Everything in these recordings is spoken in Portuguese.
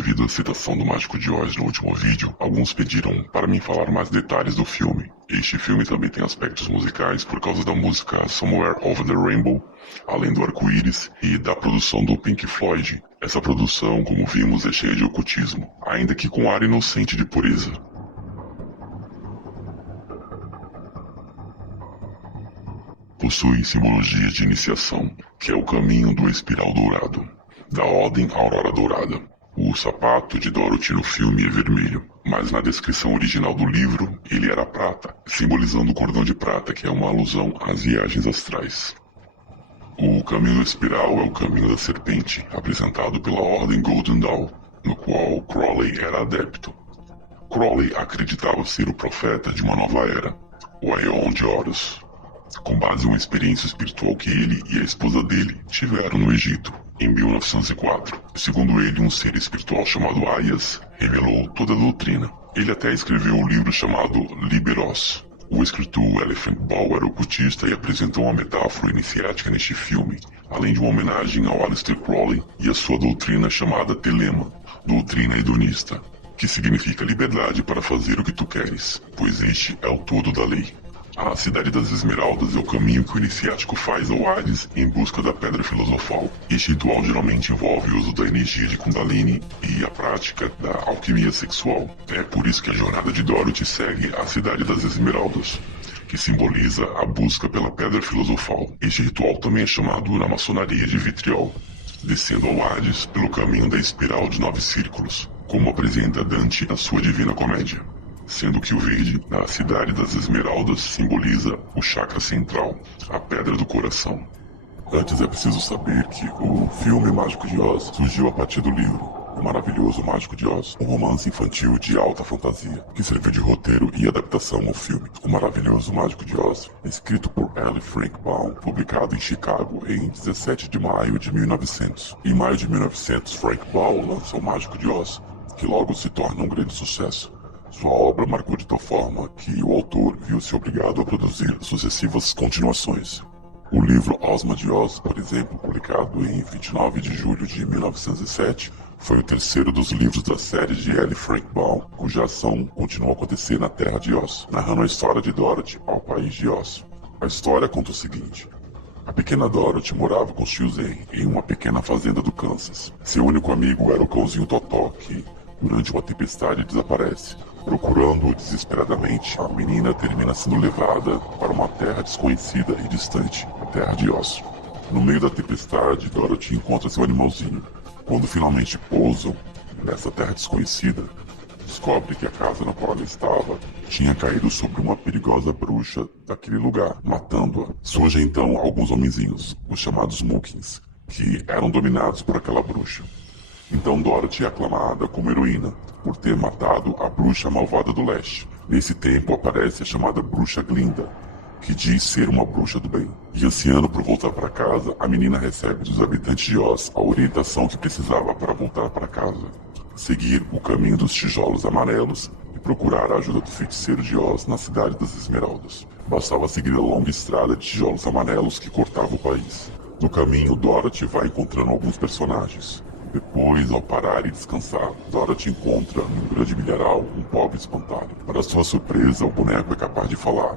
devido à citação do Mágico de Oz no último vídeo, alguns pediram para mim falar mais detalhes do filme. Este filme também tem aspectos musicais por causa da música Somewhere Over the Rainbow, além do arco-íris e da produção do Pink Floyd. Essa produção, como vimos, é cheia de ocultismo, ainda que com ar inocente de pureza. Possui simbologia de iniciação, que é o caminho do espiral dourado, da Ordem Aurora Dourada. O sapato de Dorothy no filme é vermelho, mas na descrição original do livro ele era prata, simbolizando o cordão de prata, que é uma alusão às viagens astrais. O caminho do espiral é o caminho da serpente, apresentado pela Ordem Golden Dawn, no qual Crowley era adepto. Crowley acreditava ser o profeta de uma nova era, o Aeon de Horus, com base em uma experiência espiritual que ele e a esposa dele tiveram no Egito, em 1904. Segundo ele, um ser espiritual chamado Aias revelou toda a doutrina. Ele até escreveu um livro chamado Liberos. O escritor Elephant Ball era ocultista e apresentou uma metáfora iniciática neste filme, além de uma homenagem ao Aleister Crowley e a sua doutrina chamada Telema, doutrina hedonista, que significa liberdade para fazer o que tu queres, pois este é o todo da lei. A Cidade das Esmeraldas é o caminho que o iniciático faz ao Hades em busca da Pedra Filosofal. Este ritual geralmente envolve o uso da energia de Kundalini e a prática da alquimia sexual. É por isso que a jornada de Dorothy segue a Cidade das Esmeraldas, que simboliza a busca pela Pedra Filosofal. Este ritual também é chamado na maçonaria de Vitriol, descendo ao Hades pelo caminho da espiral de 9 círculos, como apresenta Dante na sua Divina Comédia. Sendo que o verde, da Cidade das Esmeraldas, simboliza o chakra central, a pedra do coração. Antes é preciso saber que o filme Mágico de Oz surgiu a partir do livro O Maravilhoso Mágico de Oz, um romance infantil de alta fantasia, que serviu de roteiro e adaptação ao filme. O Maravilhoso Mágico de Oz é escrito por L. Frank Baum, publicado em Chicago em 17 de maio de 1900. Em maio de 1900, Frank Baum lançou O Mágico de Oz, que logo se torna um grande sucesso. Sua obra marcou de tal forma que o autor viu-se obrigado a produzir sucessivas continuações. O livro Ozma de Oz, por exemplo, publicado em 29 de julho de 1907, foi o terceiro dos livros da série de L. Frank Baum, cuja ação continuou a acontecer na Terra de Oz, narrando a história de Dorothy ao país de Oz. A história conta o seguinte: a pequena Dorothy morava com os tios Zen em uma pequena fazenda do Kansas. Seu único amigo era o cãozinho Totó, que, durante uma tempestade, desaparece. Procurando-o desesperadamente, a menina termina sendo levada para uma terra desconhecida e distante, a Terra de Oz. No meio da tempestade, Dorothy encontra seu animalzinho. Quando finalmente pousam nessa terra desconhecida, descobre que a casa na qual ela estava tinha caído sobre uma perigosa bruxa daquele lugar, matando-a. Surgem então alguns homenzinhos, os chamados Mookins, que eram dominados por aquela bruxa. Então Dorothy é aclamada como heroína por ter matado a bruxa malvada do leste. Nesse tempo aparece a chamada bruxa Glinda, que diz ser uma bruxa do bem. E ansiando por voltar para casa, a menina recebe dos habitantes de Oz a orientação que precisava para voltar para casa. Seguir o caminho dos tijolos amarelos e procurar a ajuda do feiticeiro de Oz na Cidade das Esmeraldas. Bastava seguir a longa estrada de tijolos amarelos que cortava o país. No caminho, Dorothy vai encontrando alguns personagens. Depois, ao parar e descansar, Dorothy encontra, num grande milharal, um pobre espantalho. Para sua surpresa, o boneco é capaz de falar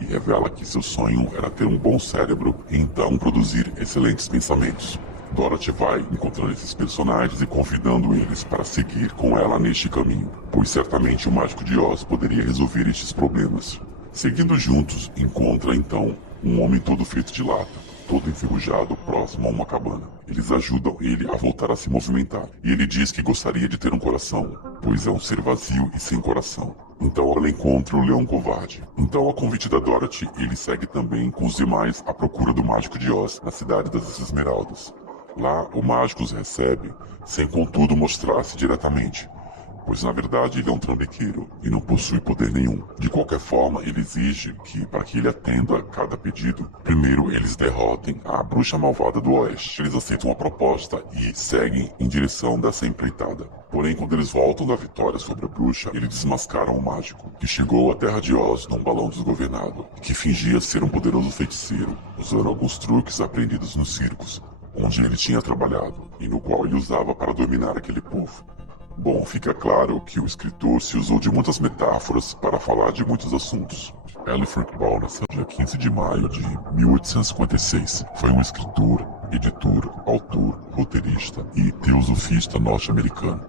e revela que seu sonho era ter um bom cérebro e então produzir excelentes pensamentos. Dorothy vai encontrando esses personagens e convidando eles para seguir com ela neste caminho, pois certamente o Mágico de Oz poderia resolver estes problemas. Seguindo juntos, encontra então um homem todo feito de lata, todo enferrujado, próximo a uma cabana. Eles ajudam ele a voltar a se movimentar, e ele diz que gostaria de ter um coração, pois é um ser vazio e sem coração. Então ela encontra o Leão Covarde. Então, a convite da Dorothy, ele segue também com os demais à procura do Mágico de Oz na Cidade das Esmeraldas. Lá, o mágico os recebe, sem contudo mostrar-se diretamente, pois na verdade ele é um trambiqueiro e não possui poder nenhum. De qualquer forma, ele exige que, para que ele atenda a cada pedido, primeiro eles derrotem a bruxa malvada do oeste. Eles aceitam a proposta e seguem em direção dessa empreitada. Porém, quando eles voltam da vitória sobre a bruxa, eles desmascaram o mágico, que chegou à Terra de Oz num balão desgovernado, e que fingia ser um poderoso feiticeiro, usando alguns truques aprendidos nos circos, onde ele tinha trabalhado, e no qual ele usava para dominar aquele povo. Bom, fica claro que o escritor se usou de muitas metáforas para falar de muitos assuntos. L. Frank Baum nasceu dia 15 de maio de 1856. Foi um escritor, editor, autor, roteirista e teosofista norte-americano.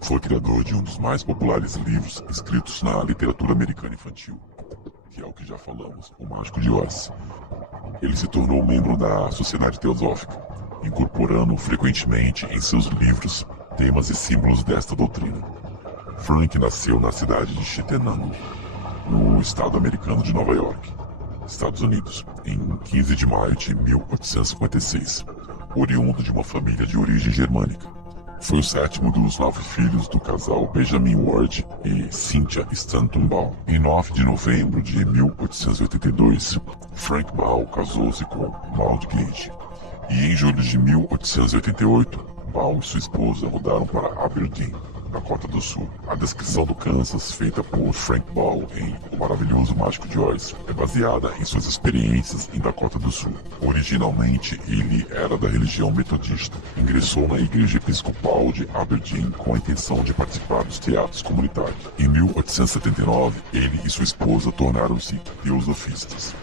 Foi criador de um dos mais populares livros escritos na literatura americana infantil, que é o que já falamos, O Mágico de Oz. Ele se tornou membro da Sociedade Teosófica, incorporando frequentemente em seus livros temas e símbolos desta doutrina. Frank nasceu na cidade de Chittenango, no estado americano de Nova York, Estados Unidos, em 15 de maio de 1856, oriundo de uma família de origem germânica. Foi o sétimo dos 9 filhos do casal Benjamin Ward e Cynthia Stanton Baum. Em 9 de novembro de 1882, Frank Baum casou-se com Maud Gage. E em julho de 1888, Baum e sua esposa mudaram para Aberdeen, Dakota do Sul. A descrição do Kansas feita por Frank Baum em O Maravilhoso Mágico de Oz é baseada em suas experiências em Dakota do Sul. Originalmente, ele era da religião metodista. Ingressou na Igreja Episcopal de Aberdeen com a intenção de participar dos teatros comunitários. Em 1879, ele e sua esposa tornaram-se teosofistas.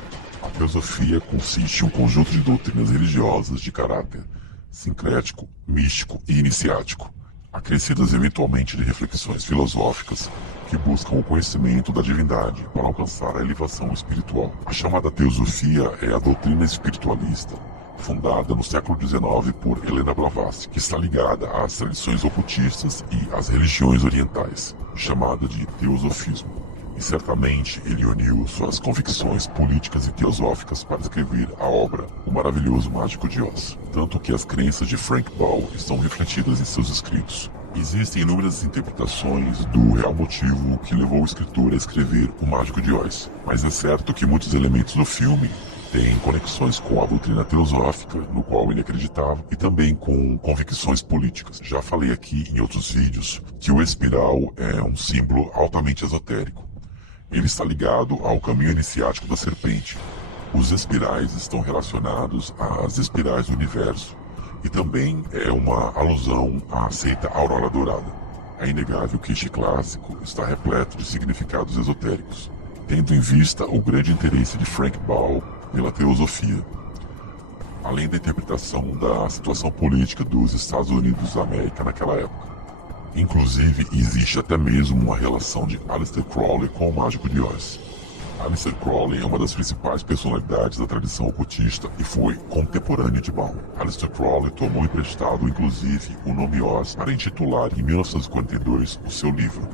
A teosofia consiste em um conjunto de doutrinas religiosas de caráter sincrético, místico e iniciático, acrescidas eventualmente de reflexões filosóficas que buscam o conhecimento da divindade para alcançar a elevação espiritual. A chamada teosofia é a doutrina espiritualista, fundada no século XIX por Helena Blavatsky, que está ligada às tradições ocultistas e às religiões orientais, chamada de teosofismo. E certamente ele uniu suas convicções políticas e teosóficas para escrever a obra O Maravilhoso Mágico de Oz, tanto que as crenças de Frank Baum estão refletidas em seus escritos. Existem inúmeras interpretações do real motivo que levou o escritor a escrever O Mágico de Oz, mas é certo que muitos elementos do filme têm conexões com a doutrina teosófica, no qual ele acreditava, e também com convicções políticas. Já falei aqui em outros vídeos que o espiral é um símbolo altamente esotérico. Ele está ligado ao caminho iniciático da serpente. Os espirais estão relacionados às espirais do universo e também é uma alusão à seita Aurora Dourada. É inegável que este clássico está repleto de significados esotéricos, tendo em vista o grande interesse de Frank Baum pela teosofia, além da interpretação da situação política dos Estados Unidos da América naquela época. Inclusive, existe até mesmo uma relação de Aleister Crowley com o Mágico de Oz. Aleister Crowley é uma das principais personalidades da tradição ocultista e foi contemporâneo de Baum. Aleister Crowley tomou emprestado, inclusive, o nome Oz para intitular, em 1942, o seu livro,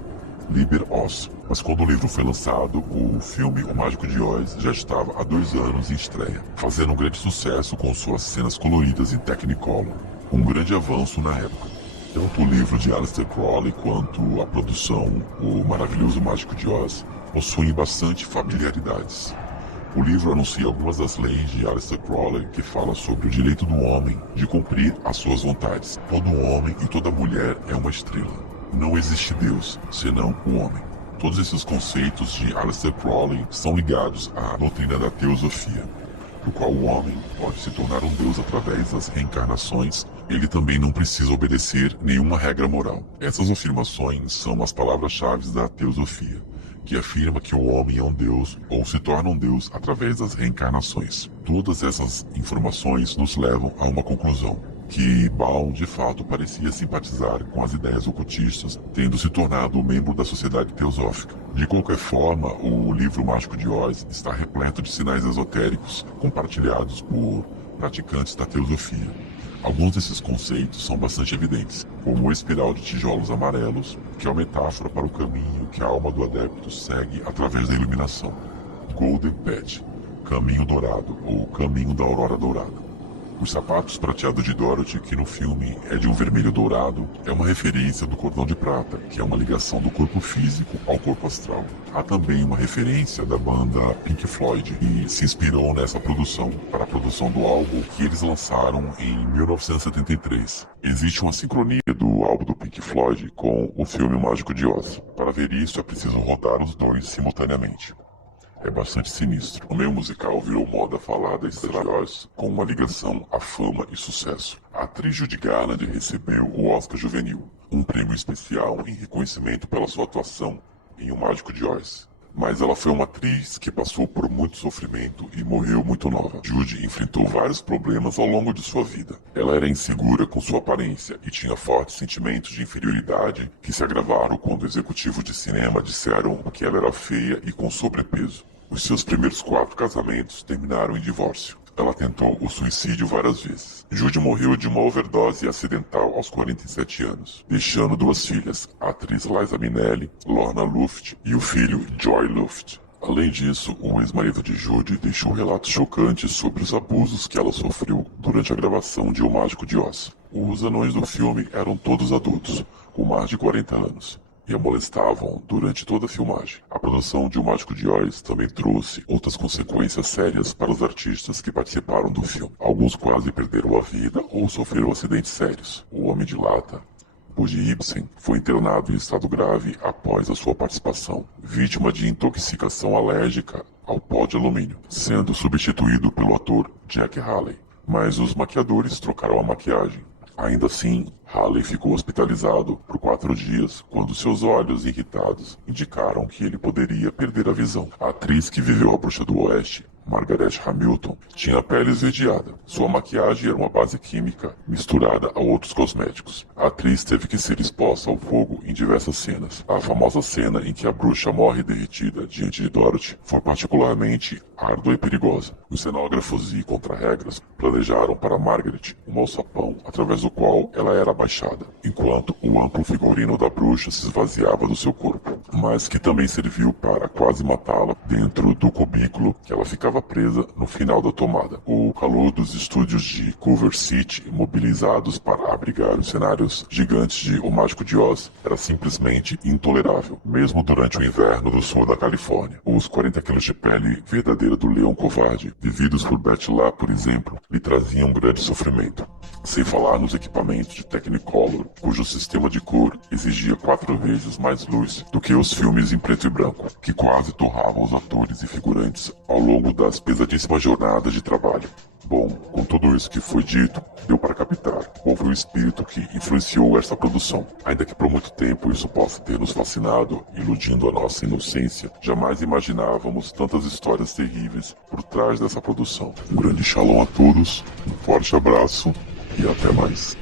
Liber Oz. Mas quando o livro foi lançado, o filme O Mágico de Oz já estava há 2 anos em estreia, fazendo um grande sucesso com suas cenas coloridas em Technicolor, um grande avanço na época. Tanto o livro de Aleister Crowley quanto a produção O Maravilhoso Mágico de Oz possuem bastante familiaridades. O livro anuncia algumas das leis de Aleister Crowley que fala sobre o direito do homem de cumprir as suas vontades. Todo homem e toda mulher é uma estrela. Não existe Deus, senão o homem. Todos esses conceitos de Aleister Crowley são ligados à doutrina da teosofia, no qual o homem pode se tornar um deus através das reencarnações. Ele também não precisa obedecer nenhuma regra moral. Essas afirmações são as palavras-chave da teosofia, que afirma que o homem é um deus ou se torna um deus através das reencarnações. Todas essas informações nos levam a uma conclusão, que Baum de fato parecia simpatizar com as ideias ocultistas, tendo se tornado membro da Sociedade Teosófica. De qualquer forma, o livro Mágico de Oz está repleto de sinais esotéricos compartilhados por praticantes da teosofia. Alguns desses conceitos são bastante evidentes, como o espiral de tijolos amarelos, que é uma metáfora para o caminho que a alma do adepto segue através da iluminação. Golden Path, caminho dourado ou caminho da aurora dourada. Os sapatos prateados de Dorothy, que no filme é de um vermelho dourado, é uma referência do cordão de prata, que é uma ligação do corpo físico ao corpo astral. Há também uma referência da banda Pink Floyd, que se inspirou nessa produção para a produção do álbum que eles lançaram em 1973. Existe uma sincronia do álbum do Pink Floyd com o filme Mágico de Oz. Para ver isso é preciso rodar os dois simultaneamente. é bastante sinistro. O meio musical virou moda falada Estrela de Oz, com uma ligação à fama e sucesso. A atriz Judy Garland recebeu o Oscar Juvenil, um prêmio especial em reconhecimento pela sua atuação em O Mágico de Oz. Mas ela foi uma atriz que passou por muito sofrimento e morreu muito nova. Judy enfrentou vários problemas ao longo de sua vida. Ela era insegura com sua aparência e tinha fortes sentimentos de inferioridade que se agravaram quando executivos de cinema disseram que ela era feia e com sobrepeso. Os seus primeiros 4 casamentos terminaram em divórcio. Ela tentou o suicídio várias vezes. Judy morreu de uma overdose acidental aos 47 anos, deixando 2 filhas, a atriz Liza Minnelli, Lorna Luft e o filho Joy Luft. Além disso, o ex-marido de Judy deixou relatos chocantes sobre os abusos que ela sofreu durante a gravação de O Mágico de Oz. Os anões do filme eram todos adultos, com mais de 40 anos. E a molestavam durante toda a filmagem. A produção de O Mágico de Oz também trouxe outras consequências sérias para os artistas que participaram do filme. Alguns quase perderam a vida ou sofreram acidentes sérios. O Homem de Lata, Buddy Ibsen, foi internado em estado grave após a sua participação, vítima de intoxicação alérgica ao pó de alumínio, sendo substituído pelo ator Jack Haley. Mas os maquiadores trocaram a maquiagem. Ainda assim, Haley ficou hospitalizado por 4 dias quando seus olhos irritados indicaram que ele poderia perder a visão. A atriz que viveu a Bruxa do Oeste, Margaret Hamilton, tinha a pele esverdeada. Sua maquiagem era uma base química misturada a outros cosméticos. A atriz teve que ser exposta ao fogo em diversas cenas. A famosa cena em que a bruxa morre derretida diante de Dorothy foi particularmente árdua e perigosa. Os cenógrafos e contra-regras planejaram para Margaret um alçapão através do qual ela era abaixada, enquanto o amplo figurino da bruxa se esvaziava do seu corpo, mas que também serviu para quase matá-la dentro do cubículo que ela ficava presa no final da tomada. O calor dos estúdios de Culver City, mobilizados para abrigar os cenários gigantes de O Mágico de Oz, era simplesmente intolerável, mesmo durante o inverno do sul da Califórnia. Os 40 quilos de pele verdadeira do leão covarde, vividos por Betty Lá, por exemplo, lhe traziam grande sofrimento. Sem falar nos equipamentos de Technicolor, cujo sistema de cor exigia 4 vezes mais luz do que os filmes em preto e branco, que quase torravam os atores e figurantes ao longo das pesadíssimas jornadas de trabalho. Bom, com tudo isso que foi dito, deu para captar qual foi o espírito que influenciou esta produção. Ainda que por muito tempo isso possa ter nos fascinado, iludindo a nossa inocência, jamais imaginávamos tantas histórias terríveis por trás dessa produção. Um grande shalom a todos, um forte abraço e até mais.